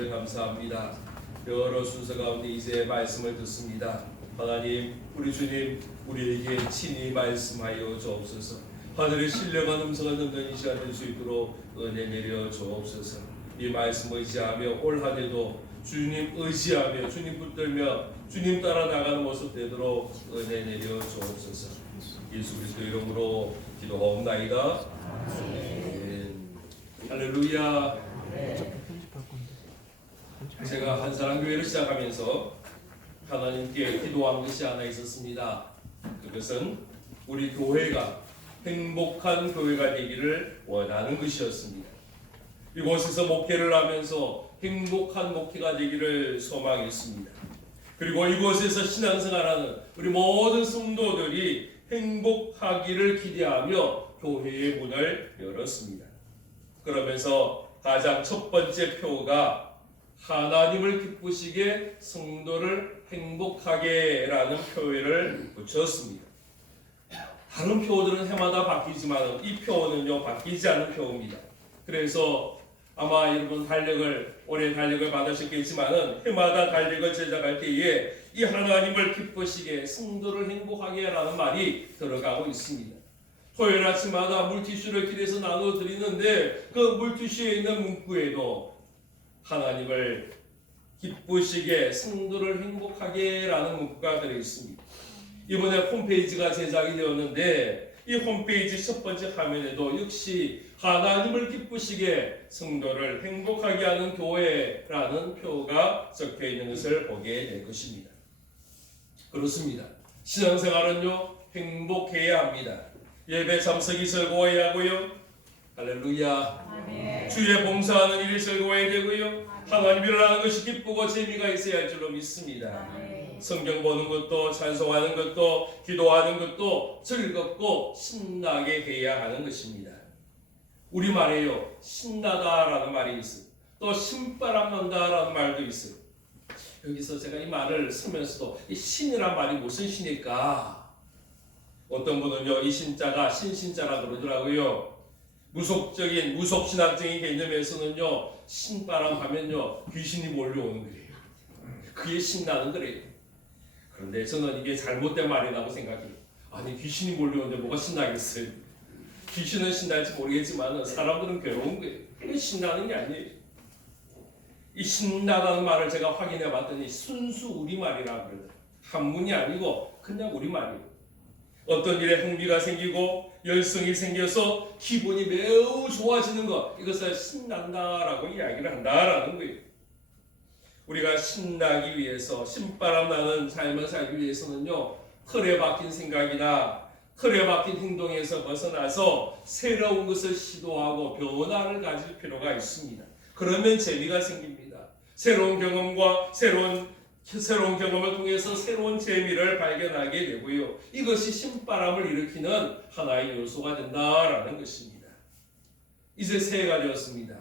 말씀을 감사합니다. 여러 순서 가운데 이제 말씀을 듣습니다. 하나님, 우리 주님, 우리에게 친히 말씀하여 주옵소서. 하늘의 신령한 음성을 듣는 이 시간 될 수 있도록 은혜 내려 주옵소서. 이 말씀 의지하며 올 한 해도 주님 의지하며 주님 붙들며 주님 따라 나가는 모습 되도록 은혜 내려 주옵소서. 예수 그리스도 이름으로 기도하옵나이다. 아멘. 할렐루야. 제가 한사랑교회를 시작하면서 하나님께 기도한 것이 하나 있었습니다. 그것은 우리 교회가 행복한 교회가 되기를 원하는 것이었습니다. 이곳에서 목회를 하면서 행복한 목회가 되기를 소망했습니다. 그리고 이곳에서 신앙생활하는 우리 모든 성도들이 행복하기를 기대하며 교회의 문을 열었습니다. 그러면서 가장 첫 번째 표가 하나님을 기쁘시게 성도를 행복하게 라는 표를 붙였습니다. 다른 표들은 해마다 바뀌지만 이 표는요 바뀌지 않는 표입니다. 그래서 아마 여러분 올해 달력을 받으셨겠지만 해마다 달력을 제작할 때에 이 하나님을 기쁘시게 성도를 행복하게 라는 말이 들어가고 있습니다. 토요일 아침마다 물티슈를 길에서 나눠 드리는데 그 물티슈에 있는 문구에도 하나님을 기쁘시게 성도를 행복하게 라는 문구가 들어있습니다. 이번에 홈페이지가 제작이 되었는데 이 홈페이지 첫 번째 화면에도 역시 하나님을 기쁘시게 성도를 행복하게 하는 교회라는 표가 적혀 있는 것을 보게 될 것입니다. 그렇습니다. 신앙생활은요 행복해야 합니다. 예배 참석이 즐거워야 하고요. 할렐루야. 아멘. 주의 봉사하는 일이 즐거워야 되고요. 하나님을 아는 것이 기쁘고 재미가 있어야 할 줄로 믿습니다. 아멘. 성경 보는 것도 찬송하는 것도 기도하는 것도 즐겁고 신나게 해야 하는 것입니다. 우리말에요 신나다라는 말이 있어요. 또 신바람 난다라는 말도 있어요. 여기서 제가 이 말을 쓰면서도 이 신이란 말이 무슨 신일까? 어떤 분은요 이 신자가 신자라 그러더라고요. 무속신학적인 개념에서는요 신바람 하면요 귀신이 몰려오는 거예요. 그게 신나는 거래요. 그런데 저는 이게 잘못된 말이라고 생각해요. 아니 귀신이 몰려오는데 뭐가 신나겠어요? 귀신은 신날지 모르겠지만 사람들은 괴로운 거예요. 그게 신나는 게 아니에요. 이 신나다는 말을 제가 확인해 봤더니 순수 우리말이라고 그러더라고요. 한문이 아니고 그냥 우리말이에요. 어떤 일에 흥미가 생기고 열성이 생겨서 기분이 매우 좋아지는 것, 이것을 신난다라고 이야기를 한다라는 거예요. 우리가 신나기 위해서 신바람 나는 삶을 살기 위해서는요 틀에 박힌 생각이나 틀에 박힌 행동에서 벗어나서 새로운 것을 시도하고 변화를 가질 필요가 있습니다. 그러면 재미가 생깁니다. 새로운 경험과 새로운 경험을 통해서 새로운 재미를 발견하게 되고요. 이것이 신바람을 일으키는 하나의 요소가 된다라는 것입니다. 이제 새해가 되었습니다.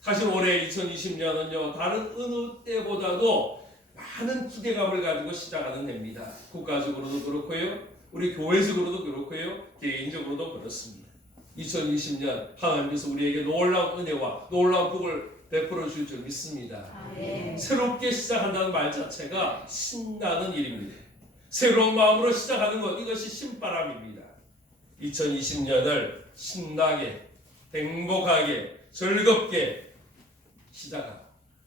사실 올해 2020년은요 다른 어느 때보다도 많은 기대감을 가지고 시작하는 해입니다. 국가적으로도 그렇고요, 우리 교회적으로도 그렇고요, 개인적으로도 그렇습니다. 2020년 하나님께서 우리에게 놀라운 은혜와 놀라운 복을 베풀어 줄 줄 믿습니다. 새롭게 시작한다는 말 자체가 신나는 일입니다. 새로운 마음으로 시작하는 것, 이것이 신바람입니다. 2020년을 신나게, 행복하게, 즐겁게 시작하고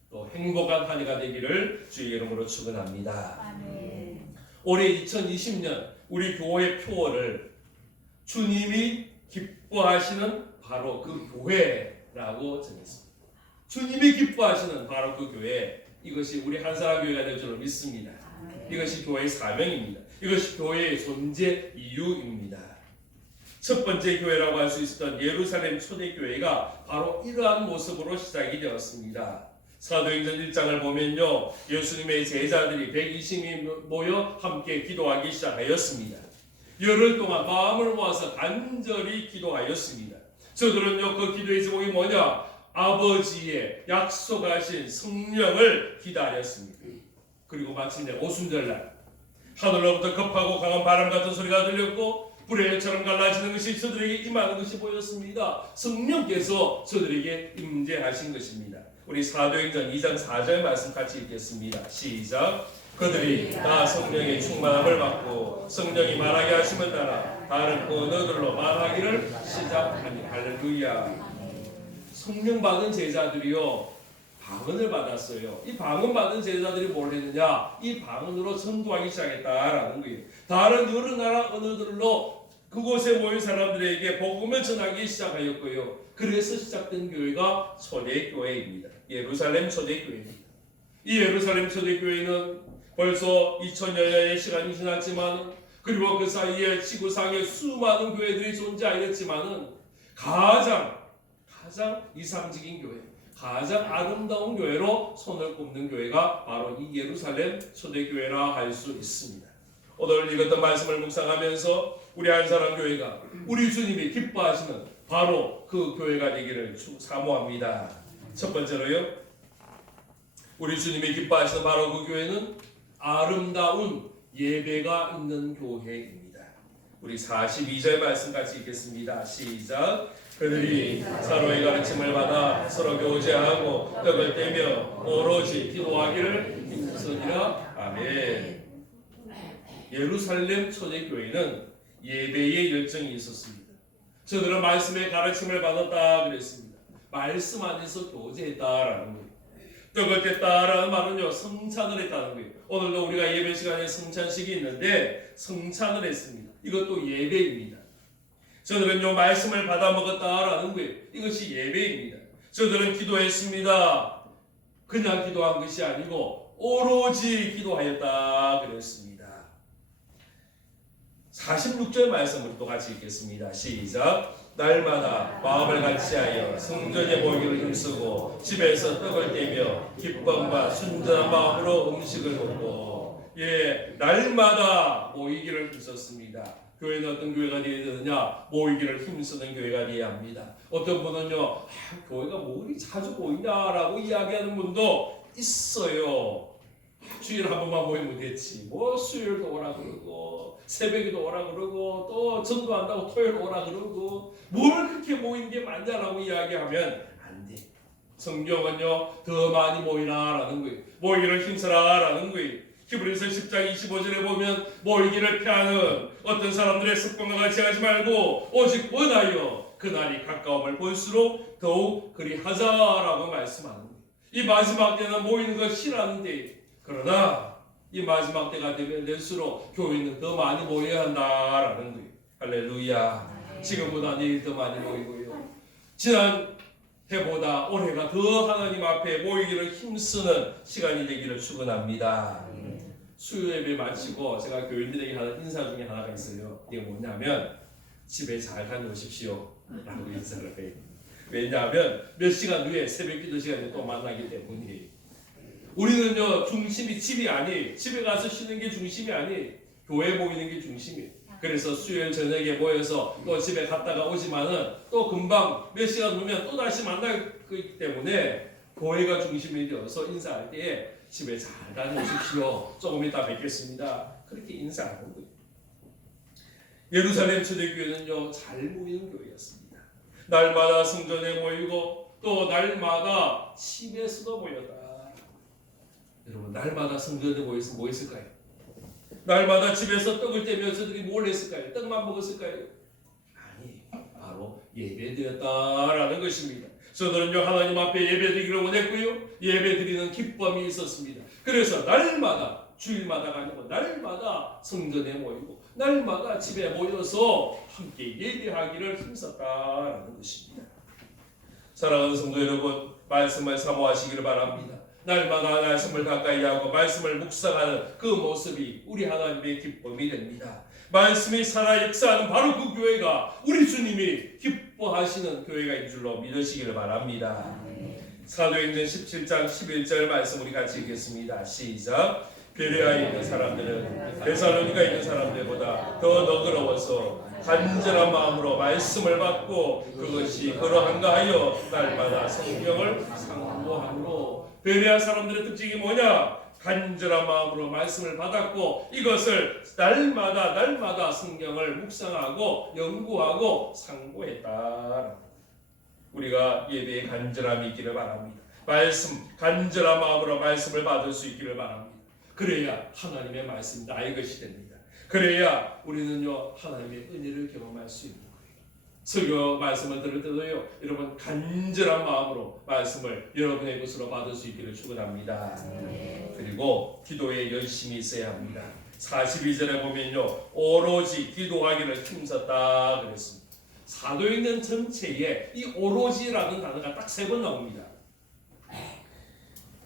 또 행복한 한 해가 되기를 주의 이름으로 축원합니다. 아멘. 올해 2020년 우리 교회 표어를 주님이 기뻐하시는 바로 그 교회라고 정했습니다. 주님이 기뻐하시는 바로 그 교회, 이것이 우리 한사랑교회가 될 줄로 믿습니다. 이것이 교회의 사명입니다. 이것이 교회의 존재 이유입니다. 첫 번째 교회라고 할 수 있었던 예루살렘 초대교회가 바로 이러한 모습으로 시작이 되었습니다. 사도행전 1장을 보면요 예수님의 제자들이 120명이 모여 함께 기도하기 시작하였습니다. 열흘 동안 마음을 모아서 간절히 기도하였습니다. 저들은요 그 기도의 제목이 뭐냐? 아버지의 약속하신 성령을 기다렸습니다. 그리고 마침내 오순절날 하늘로부터 급하고 강한 바람 같은 소리가 들렸고 불의 혈처럼 갈라지는 것이 저들에게 임하는 것이 보였습니다. 성령께서 저들에게 임재하신 것입니다. 우리 사도행전 2장 4절 말씀 같이 읽겠습니다. 시작. 그들이 다 성령의 충만함을 받고 성령이 말하게 하심을 따라 다른 언어들로 말하기를 시작하니. 할렐루야. 성령 받은 제자들이요 방언을 받았어요. 이 방언 받은 제자들이 뭘 했느냐? 이 방언으로 전도하기 시작했다라는 거예요. 다른 여러 나라 언어들로 그곳에 모인 사람들에게 복음을 전하기 시작하였고요. 그래서 시작된 교회가 초대교회입니다. 예루살렘 초대교회입니다. 이 예루살렘 초대교회는 벌써 2000여 년의 시간이 지났지만, 그리고 그 사이에 지구상에 수많은 교회들이 존재하였지만은 가장 이상적인 교회, 가장 아름다운 교회로 손을 꼽는 교회가 바로 이 예루살렘 초대교회라 할 수 있습니다. 오늘 읽었던 말씀을 묵상하면서 우리 한사람 교회가 우리 주님이 기뻐하시는 바로 그 교회가 되기를 사모합니다. 첫 번째로요, 우리 주님이 기뻐하시는 바로 그 교회는 아름다운 예배가 있는 교회입니다. 우리 42절 말씀 같이 읽겠습니다. 시작. 그들이 서로의 가르침을 받아 서로 교제하고 떡을 떼며 오로지 기도하기를 힘쓰니라. 아멘. 예루살렘 초대교회는 예배의 열정이 있었습니다. 저들은 말씀의 가르침을 받았다 그랬습니다. 말씀 안에서 교제했다라는 거예요. 떡을 뗐다라는 말은요, 성찬을 했다는 거예요. 오늘도 우리가 예배 시간에 성찬식이 있는데 성찬을 했습니다. 이것도 예배입니다. 저들은요 말씀을 받아 먹었다라는 거예요. 이것이 예배입니다. 저들은 기도했습니다. 그냥 기도한 것이 아니고 오로지 기도하였다 그랬습니다. 46절 말씀을 또 같이 읽겠습니다. 시작. 날마다 마음을 같이하여 성전에 모이기를 힘쓰고 집에서 떡을 떼며 기쁨과 순전한 마음으로 음식을 먹고, 날마다 모이기를 힘썼습니다. 교회는 어떤 교회가 되어야 되느냐? 모이기를 힘쓰는 교회가 되어야 합니다. 어떤 분은요, 교회가 뭐 그리 자주 모이냐라고 이야기하는 분도 있어요. 주일에 한 번만 모이면 됐지. 뭐 수요일도 오라 그러고 새벽에도 오라 그러고 또 전도한다고 토요일 오라 그러고 뭘 그렇게 모인 게 많냐라고 이야기하면 안 돼. 성경은요, 더 많이 모이라라는 거예요. 모이기를 힘쓰라라는 거예요. 히브리서 10장 25절에 보면 모이기를 피하는 어떤 사람들의 습관과 같이 하지 말고 오직 원하여 그날이 가까움을 볼수록 더욱 그리 하자라고 말씀하는 거예요. 이 마지막 때는 모이는 거 싫어하는데, 그러나 이 마지막 때가 되면 될수록 교회는 더 많이 모여야 한다라는 거예요. 할렐루야. 지금보다 내일 더 많이 모이고요. 지난 해보다 올해가 더 하나님 앞에 모이기를 힘쓰는 시간이 되기를 축원합니다. 수요 예배 마치고 제가 교인들에게 하는 인사 중에 하나가 있어요. 이게 뭐냐면 집에 잘 다녀오십시오 라고 인사를 해요. 왜냐하면 몇 시간 후에 새벽 기도 시간에 또 만나기 때문이에요. 우리는요 중심이 집이 아니, 집에 가서 쉬는 게 중심이 아니, 교회 모이는 게 중심이에요. 그래서 수요일 저녁에 모여서 또 집에 갔다가 오지만은 또 금방 몇 시간 후면 또 다시 만나기 때문에 교회가 중심이 되어서 인사할 때에 집에 잘 다녀오십시오, 조금 이따 뵙겠습니다, 그렇게 인사하는 거예요. 예루살렘 초대교회는요 잘 모이는 교회였습니다. 날마다 성전에 모이고 또 날마다 집에서도 모였다. 여러분, 날마다 성전에 모여서 뭐 했을까요? 날마다 집에서 떡을 떼며 저들이 뭘 했을까요? 떡만 먹었을까요? 아니, 바로 예배드렸다라는 것입니다. 저들은요 하나님 앞에 예배드리기를 원했고요, 예배드리는 기쁨이 있었습니다. 그래서 날마다, 주일마다가 아니고 날마다 성전에 모이고 날마다 집에 모여서 함께 예배하기를 힘썼다라는 것입니다. 사랑하는 성도 여러분, 말씀을 사모하시기를 바랍니다. 날마다 말씀을 가까이 하고 말씀을 묵상하는 그 모습이 우리 하나님의 기쁨이 됩니다. 말씀이 살아 역사하는 바로 그 교회가 우리 주님이 기뻐하시는 교회가 인 줄로 믿으시기를 바랍니다. 사도행전 17장 11절 말씀 우리 같이 읽겠습니다. 시작. 베레아에 있는 사람들은 데살로니가 있는 사람들보다 더 너그러워서 간절한 마음으로 말씀을 받고 그것이 그러한가 하여 날마다 성경을 상고함으로. 베레아 사람들의 특징이 뭐냐? 간절한 마음으로 말씀을 받았고 이것을 날마다 성경을 묵상하고 연구하고 상고했다. 우리가 예배에 간절함이 있기를 바랍니다. 말씀, 간절한 마음으로 말씀을 받을 수 있기를 바랍니다. 그래야 하나님의 말씀이 나의 것이 됩니다. 그래야 우리는요 하나님의 은혜를 경험할 수 있는 거예요. 설교 말씀을 들을 때도요 여러분 간절한 마음으로 말씀을 여러분의 것으로 받을 수 있기를 축원합니다. 그리고 기도에 열심히 있어야 합니다. 42절에 보면요 오로지 기도하기를 힘썼다 그랬습니다. 사도행전 전체에 이 오로지라는 단어가 딱 3번 나옵니다.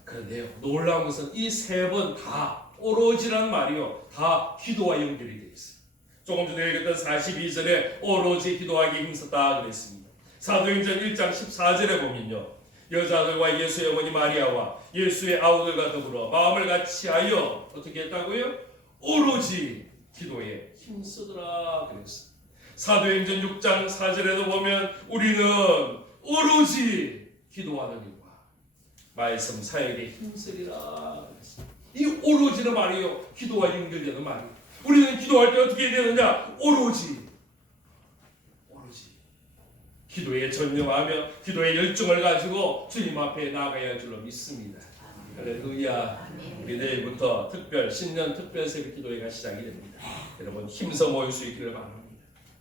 그런데요 놀라운 것은 이 3번 다 오로지라는 말이요 다 기도와 연결이 되어 있어요. 조금 전에 읽었던 42절에 오로지 기도하기 힘썼다 그랬습니다. 사도행전 1장 14절에 보면요 여자들과 예수의 어머니 마리아와 예수의 아우들과 더불어 마음을 같이하여 어떻게 했다고요? 오로지 기도에 힘쓰더라 그랬어요. 사도행전 6장 4절에도 보면 우리는 오로지 기도하는 일과 말씀 사역에 힘쓰리라 그랬어요. 이 오로지는 말이요 기도와 연결되는 말이에요. 우리는 기도할 때 어떻게 해야 되느냐? 오로지 기도에 전념하며 기도의 열정을 가지고 주님 앞에 나아가야 할 줄로 믿습니다. 할렐루야. 우리 내일부터 특별 신년 특별 새벽 기도회가 시작이 됩니다. 여러분 힘써 모일 수 있기를 바랍니다.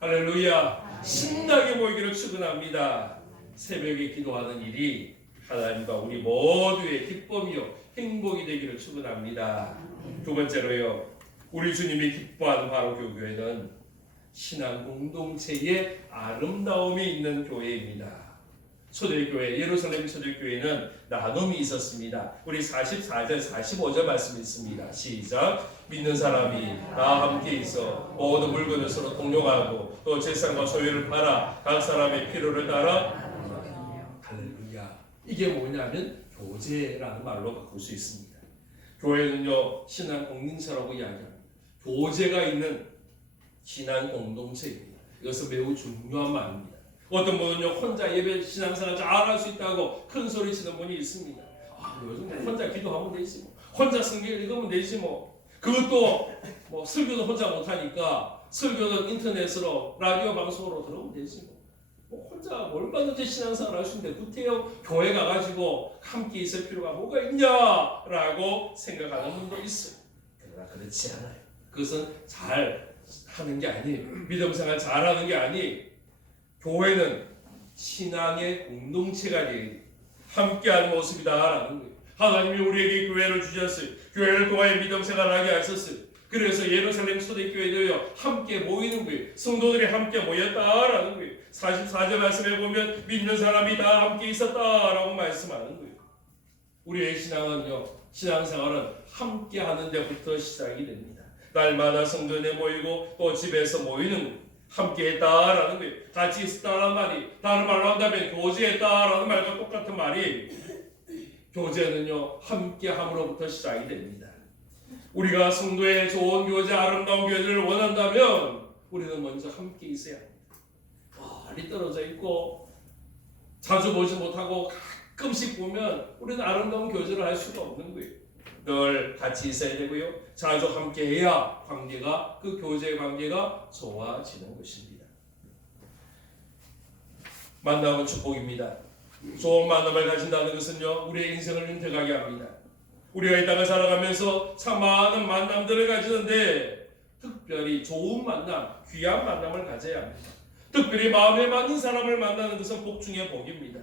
할렐루야. 신나게 모이기를 축원합니다. 새벽에 기도하는 일이 하나님과 우리 모두의 기쁨이요 행복이 되기를 축원합니다. 두 번째로요 우리 주님이 기뻐하는 바로 교회는 신앙 공동체의 아름다움이 있는 교회입니다. 초대교회 예루살렘 초대교회는 나눔이 있었습니다. 우리 44절 45절 말씀이 있습니다. 시작. 믿는 사람이 다 함께 있어 모든 물건을 서로 동용하고 또 재산과 소유를 팔아 각 사람의 필요를 따라 할렐루야. 이게 뭐냐면 교제라는 말로 바꿀 수 있습니다. 교회는요 신앙 공동체라고 이야기합니다. 교제가 있는 신앙 공동체입니다. 이것은 매우 중요한 말입니다. 어떤 분은요 혼자 예배 신앙생활 잘할 수 있다고 큰 소리 치는 분이 있습니다. 요즘 혼자 기도하면 되지 뭐. 혼자 성경 읽으면 되지 뭐. 그것도 뭐 설교도 혼자 못하니까 설교는 인터넷으로 라디오 방송으로 들으면 되지 뭐. 혼자 얼마든지 신앙생활 할 수 있는데 구태여 교회 가가지고 함께 있을 필요가 뭐가 있냐라고 생각하는 분도 있어요. 그러나 그렇지 않아요. 그것은 잘 하는 게 아니에요. 믿음생활 잘하는 게 아니. 교회는 신앙의 공동체가 되어야 함께하는 모습이다라는 거예요. 하나님이 우리에게 교회를 주셨어요. 교회를 통하여 믿음생활하게 하셨어요. 그래서 예루살렘 초대교회도요 함께 모이는 거예요. 성도들이 함께 모였다라는 거예요. 44절 말씀에 보면 믿는 사람이 다 함께 있었다라고 말씀하는 거예요. 우리의 신앙은요 신앙생활은 함께하는 데부터 시작이 됩니다. 날마다 성전에 모이고 또 집에서 모이는 함께했다라는 거예요. 같이 있었다라는 말이 다른 말로 한다면 교제했다라는 말과 똑같은 말이 교제는요 함께함으로부터 시작이 됩니다. 우리가 성도의 좋은 교제 아름다운 교제를 원한다면 우리는 먼저 함께 있어야 합니다. 멀리 떨어져 있고 자주 보지 못하고 가끔씩 보면 우리는 아름다운 교제를 할 수가 없는 거예요. 늘 같이 있어야 되고요. 자주 함께 해야 관계가 그 교제의 관계가 좋아지는 것입니다. 만남은 축복입니다. 좋은 만남을 가진다는 것은요 우리의 인생을 윤택하게 합니다. 우리가 이 땅을 살아가면서 참 많은 만남들을 가지는데 특별히 좋은 만남, 귀한 만남을 가져야 합니다. 특별히 마음에 맞는 사람을 만나는 것은 복 중의 복입니다.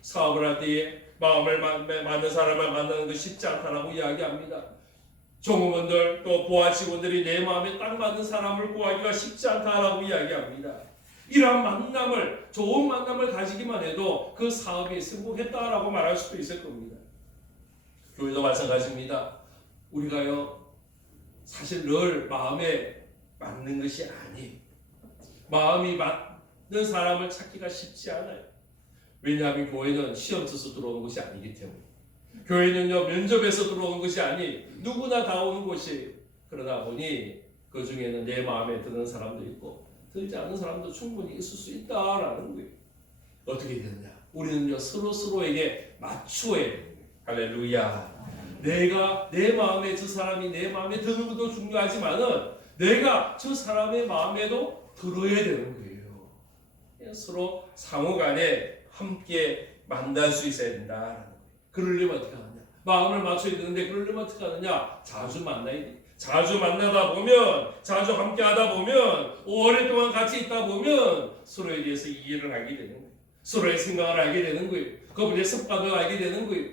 사업을 할 때에 마음을 맞는 사람을 만나는 것이 쉽지 않다라고 이야기합니다. 종업원들 또 부하 직원들이 내 마음에 딱 맞는 사람을 구하기가 쉽지 않다라고 이야기합니다. 이러한 만남을 좋은 만남을 가지기만 해도 그 사업이 성공했다라고 말할 수도 있을 겁니다. 교회도 마찬가지입니다. 우리가요 사실 늘 마음에 맞는 것이 아니에요. 마음이 맞는 사람을 찾기가 쉽지 않아요. 왜냐하면 교회는 시험 쳐서 들어오는 것이 아니기 때문에. 교회는요 면접에서 들어오는 것이 아니 누구나 다 오는 곳이. 그러다 보니 그 중에는 내 마음에 드는 사람도 있고 들지 않는 사람도 충분히 있을 수 있다라는 거예요. 어떻게 되느냐? 우리는요 서로에게 맞추어야 돼요. 할렐루야. 내가 내 마음에 저 사람이 내 마음에 드는 것도 중요하지만은 내가 저 사람의 마음에도 들어야 되는 거예요. 서로 상호간에 함께 만날 수 있어야 된다라는 거예요. 그러려면 어떻게 하느냐? 마음을 맞춰야 되는데 그러려면 어떻게 하느냐? 자주 만나야 돼. 자주 만나다 보면, 자주 함께 하다 보면, 오랫동안 같이 있다 보면 서로에 대해서 이해를 하게 되는 거예요. 서로의 생각을 알게 되는 거예요. 그분의 습관도 알게 되는 거예요.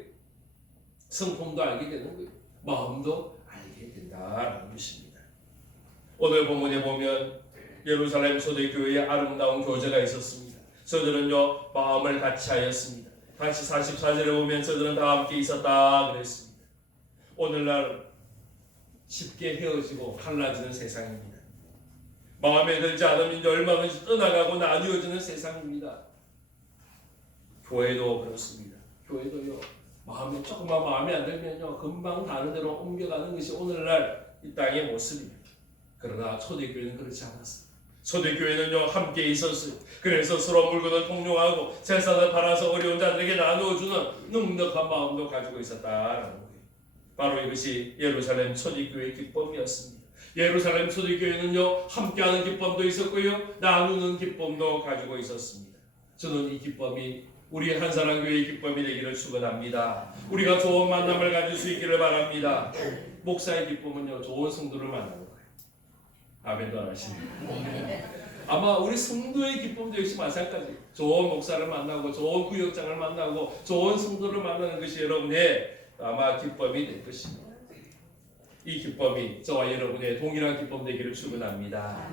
성품도 알게 되는 거예요. 마음도 알게 된다라는 것입니다. 오늘 본문에 보면 예루살렘 초대교회에 아름다운 교제가 있었습니다. 저들은요 마음을 같이 하였습니다. 다시 44절에 보면 저들은 다 함께 있었다 그랬습니다. 오늘날 쉽게 헤어지고 갈라지는 세상입니다. 마음에 들지 않으면 얼마든지 떠나가고 나뉘어지는 세상입니다. 교회도 그렇습니다. 교회도요 마음에 조금만 마음에 안 들면요 금방 다른 데로 옮겨가는 것이 오늘날 이 땅의 모습입니다. 그러나 초대교회는 그렇지 않았어요. 초대교회는요 함께 있었어요. 그래서 서로 물건을 통용하고 재산을 팔아서 어려운 자들에게 나누어주는 넉넉한 마음도 가지고 있었다라는 거예요. 바로 이것이 예루살렘 초대교회의 기쁨이었습니다. 예루살렘 초대교회는요 함께하는 기쁨도 있었고요 나누는 기쁨도 가지고 있었습니다. 저는 이 기쁨이 우리 한사랑교회의 기쁨이 되기를 축원합니다. 우리가 좋은 만남을 가질 수 있기를 바랍니다. 목사의 기쁨은요 좋은 성도를 만나는 거예요. 아멘도 안 하십니까? 아마 우리 성도의 기쁨도 역시 마찬가지. 좋은 목사를 만나고 좋은 구역장을 만나고 좋은 성도를 만나는 것이 여러분의 아마 기쁨이 될 것입니다. 이 기쁨이 저와 여러분의 동일한 기쁨 되기를 축원합니다.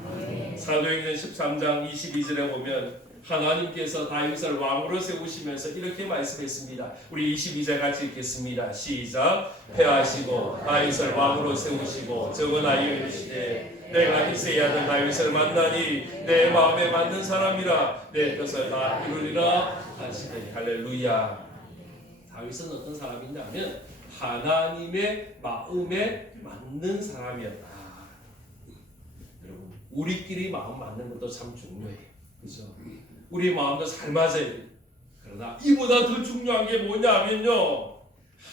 사도행전 13장 22절에 보면 하나님께서 다윗을 왕으로 세우시면서 이렇게 말씀했습니다. 우리 22절 같이 읽겠습니다. 시작. 패하시고 다윗을 왕으로 세우시고 적은하여 이르시되 내가 이새의 아들 다윗을 만나니 내 마음에 맞는 사람이라 내 뜻을 다 이루리라 하시되 할렐루야. 다윗은 어떤 사람이냐면 하나님의 마음에 맞는 사람이었다. 여러분 우리끼리 마음 맞는 것도 참 중요해요. 그렇죠? 우리 마음도 잘 맞아야 돼요. 그러나 이보다 더 중요한 게 뭐냐면요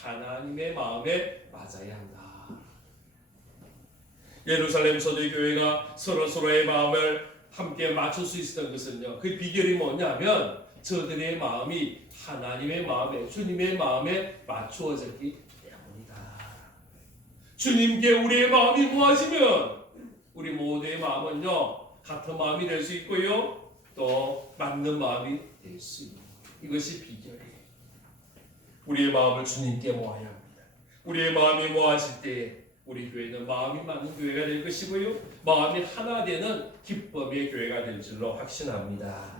하나님의 마음에 맞아야 한다. 예루살렘 초대교회가 서로의 마음을 함께 맞출 수 있었던 것은요 그 비결이 뭐냐면 저들의 마음이 하나님의 마음에 주님의 마음에 맞추어졌기 때문이다. 주님께 우리의 마음이 모아지면 우리 모두의 마음은요 같은 마음이 될 수 있고요 또 맞는 마음이 될 수 있는 이것이 비결이에요. 우리의 마음을 주님께 모아야 합니다. 우리의 마음이 모아질 때 우리 교회는 마음이 맞는 교회가 될 것이고요 마음이 하나 되는 기쁨의 교회가 될 줄로 확신합니다.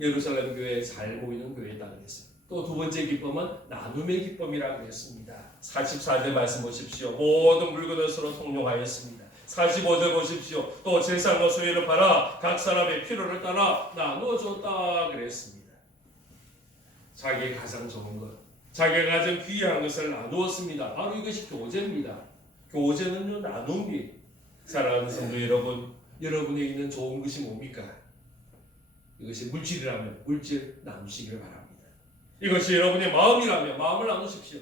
예루살렘 교회에 잘 모이는 교회다 그랬어요. 또 두 번째 기쁨은 나눔의 기쁨이라고 했습니다. 44절 말씀 보십시오. 모든 물건을 서로 통용하였습니다. 45절 보십시오. 또 재산과 소유를 팔아 각 사람의 필요를 따라 나누어 줬다 그랬습니다. 자기의 가장 좋은 것, 자기가 가장 귀한 것을 나누었습니다. 바로 이것이 교제입니다. 교제는요 나눔이. 사랑하는 성도 여러분, 여러분에 있는 좋은 것이 뭡니까? 이것이 물질이라면 물질 나누시기를 바랍니다. 이것이 여러분의 마음이라면 마음을 나누십시오.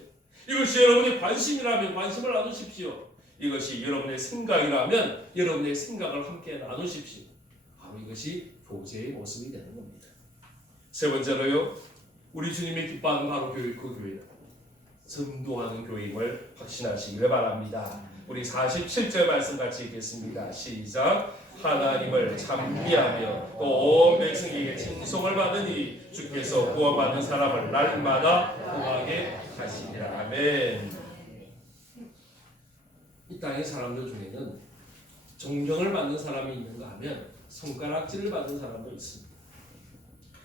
이것이 여러분의 관심이라면 관심을 나누십시오. 이것이 여러분의 생각이라면 여러분의 생각을 함께 나누십시오. 바로 이것이 교제의 모습이 되는 겁니다. 세 번째로요, 우리 주님의 기뻐하는 바로 그 교회다. 전도하는 교임을 확신하시기를 바랍니다. 우리 47절 말씀 같이 읽겠습니다. 시작. 하나님을 찬미하며 또 온 백성에게 칭송을 받으니 주께서 구원받는 사람을 날마다 구하게 하시리라. 아멘. 이 땅의 사람들 중에는 존경을 받는 사람이 있는가 하면 손가락질을 받는 사람도 있습니다.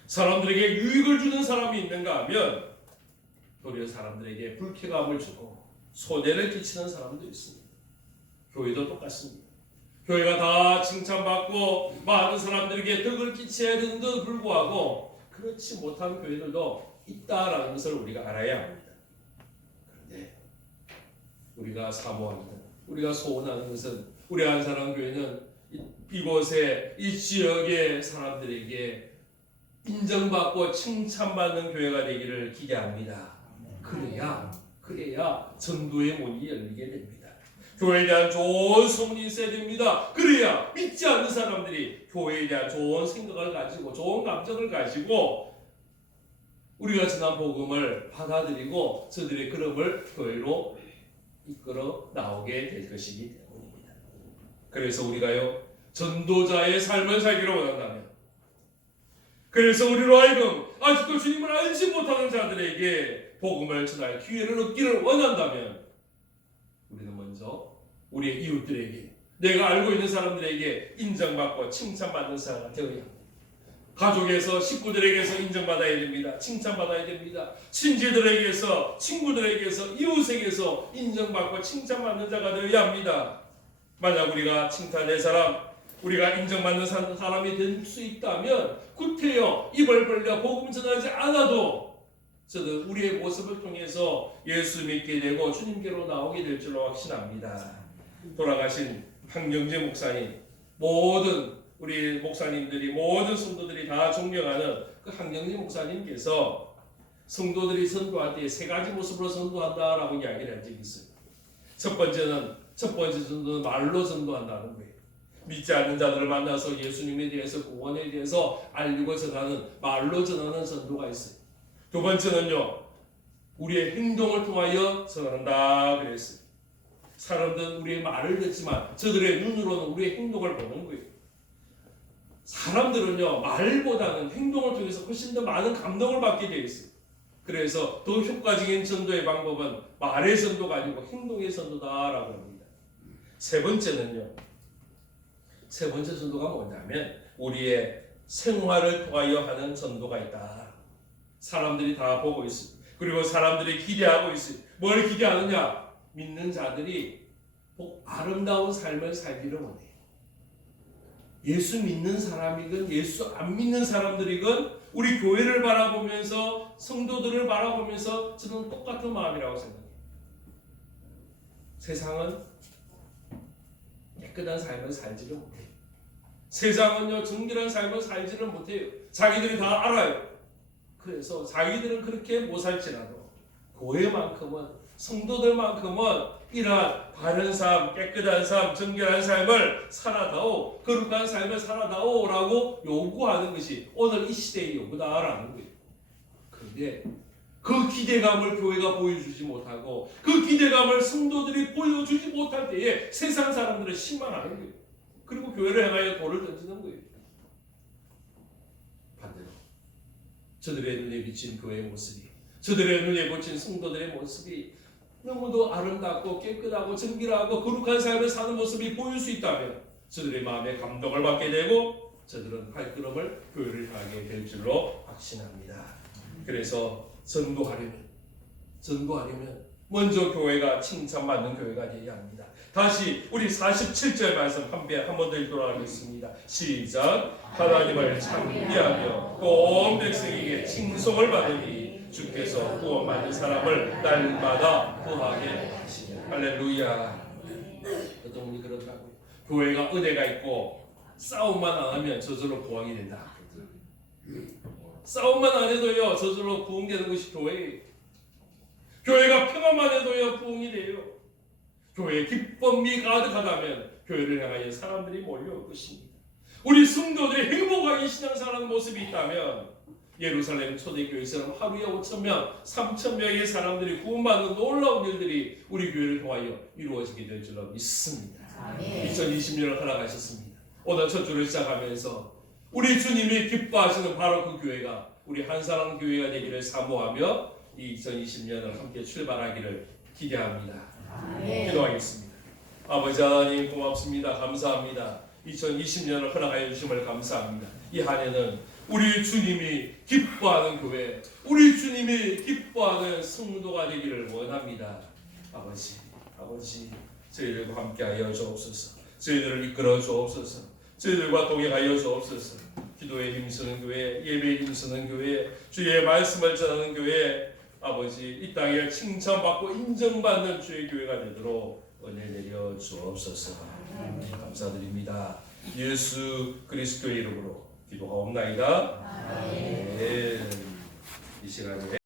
사람들에게 유익을 주는 사람이 있는가 하면 도리어 사람들에게 불쾌감을 주고 손해를 끼치는 사람도 있습니다. 교회도 똑같습니다. 교회가 다 칭찬받고 많은 사람들에게 덕을 끼쳐야 되는데도 불구하고 그렇지 못한 교회들도 있다라는 것을 우리가 알아야 합니다. 그런데 우리가 사모하는, 우리가 소원하는 것은 우리 한사랑교회는 이곳에 이 지역의 사람들에게 인정받고 칭찬받는 교회가 되기를 기대합니다. 그래야 전도의 문이 열리게 됩니다. 교회에 대한 좋은 소문이 있어야 됩니다. 그래야 믿지 않는 사람들이 교회에 대한 좋은 생각을 가지고 좋은 감정을 가지고 우리가 전한 복음을 받아들이고 저들의 걸음을 교회로 이끌어 나오게 될 것이기 때문입니다. 그래서 우리가요, 전도자의 삶을 살기를 원한다면, 그래서 우리로 하여금 아직도 주님을 알지 못하는 자들에게 복음을 전할 기회를 얻기를 원한다면, 우리는 먼저 우리의 이웃들에게, 내가 알고 있는 사람들에게 인정받고 칭찬받는 사람이 되어야 합니다. 가족에서, 식구들에게서 인정받아야 됩니다. 칭찬받아야 됩니다. 친지들에게서, 친구들에게서, 이웃에게서 인정받고 칭찬받는 자가 되어야 합니다. 만약 우리가 칭찬될 사람, 우리가 인정받는 사람이 될 수 있다면 구태여 입을 벌려 복음 전하지 않아도 저는 우리의 모습을 통해서 예수 믿게 되고 주님께로 나오게 될 줄로 확신합니다. 돌아가신 황경재 목사님, 모든 우리 목사님들이, 모든 성도들이 다 존경하는 그 황경재 목사님께서 성도들이 선도할 때 세 가지 모습으로 선도한다라고 이야기를 한 적이 있어요. 첫 번째 전도는 말로 전도한다는 거예요. 믿지 않는 자들을 만나서 예수님에 대해서, 구원에 대해서 알리고 전하는, 말로 전하는 전도가 있어요. 두 번째는요, 우리의 행동을 통하여 전한다 그랬어요. 사람들은 우리의 말을 듣지만 저들의 눈으로는 우리의 행동을 보는 거예요. 사람들은요, 말보다는 행동을 통해서 훨씬 더 많은 감동을 받게 되어 있어요. 그래서 더 효과적인 전도의 방법은 말의 전도가 아니고 행동의 전도다라고 합니다. 세 번째 전도가 뭐냐면 우리의 생활을 통하여 하는 전도가 있다. 사람들이 다 보고 있어요. 그리고 사람들이 기대하고 있어요. 뭘 기대하느냐? 믿는 자들이 아름다운 삶을 살기를 원해요. 예수 믿는 사람이건 예수 안 믿는 사람들이건 우리 교회를 바라보면서, 성도들을 바라보면서 저는 똑같은 마음이라고 생각해요. 세상은 깨끗한 삶을 살지를 못해요. 세상은요, 정결한 삶을 살지를 못해요. 자기들이 다 알아요. 그래서 자기들은 그렇게 못 살지라도 교회만큼은, 성도들만큼은 이러한 바른 삶, 깨끗한 삶, 정결한 삶을 살아다오, 거룩한 삶을 살아다오라고 요구하는 것이 오늘 이 시대의 요구다라는 거예요. 그런데 그 기대감을 교회가 보여주지 못하고 그 기대감을 성도들이 보여주지 못할 때에 세상 사람들은 실망하는 거예요. 그리고 교회를 향하여 돌을 던지는 거예요. 반대로 저들의 눈에 비친 교회의 모습이, 저들의 눈에 비친 성도들의 모습이 너무도 아름답고 깨끗하고 정결하고 거룩한 삶을 사는 모습이 보일 수 있다면 저들의 마음에 감동을 받게 되고 저들은 발걸음을 교회를 향하게 될 줄로 확신합니다. 그래서 전도하려면 먼저 교회가 칭찬받는 교회가 되어야 합니다. 다시 우리 47절 말씀 한 번 더 읽도록 하겠습니다. 시작. 하나님을 찬미하며 온 백성에게 칭송을 받으니 주께서 구원받는 사람을 날마다 구하게 하시니. 할렐루야. 어떤 분이 그렇다고요. 교회가 은혜가 있고 싸움만 안 하면 저절로 부흥이 된다. 싸움만 안 해도요, 저절로 부흥되는 것이 교회예요. 교회가 평화만 해도요, 부흥이 돼요. 교회에 기쁨이 가득하다면 교회를 향하여 사람들이 몰려올 것입니다. 우리 성도들이 행복하게 신앙생활하는 모습이 있다면 예루살렘 초대교회처럼 하루에 5,000명, 3,000명의 사람들이 구원받는 놀라운 일들이 우리 교회를 통하여 이루어지게 될 줄로 믿습니다. 2020년을 살아가셨습니다. 오늘 첫 주를 시작하면서 우리 주님이 기뻐하시는 바로 그 교회가 우리 한사랑 교회가 되기를 사모하며 이 2020년을 함께 출발하기를 기대합니다. 기도하겠습니다. 아버지 하나님 고맙습니다. 감사합니다. 2020년을 허락하여 주심을 감사합니다. 이 한 해는 우리 주님이 기뻐하는 교회, 우리 주님이 기뻐하는 성도가 되기를 원합니다. 아버지, 저희들과 함께하여 주옵소서. 저희들을 이끌어 주옵소서. 저희들과 동행하여 주옵소서. 기도에 힘쓰는 교회, 예배에 힘쓰는 교회, 주의 말씀을 전하는 교회, 아버지 이 땅에 칭찬받고 인정받는 주의 교회가 되도록 은혜 내려 주옵소서. 감사드립니다. 예수 그리스도의 이름으로 기도하옵나이다. 아멘. 이 시간에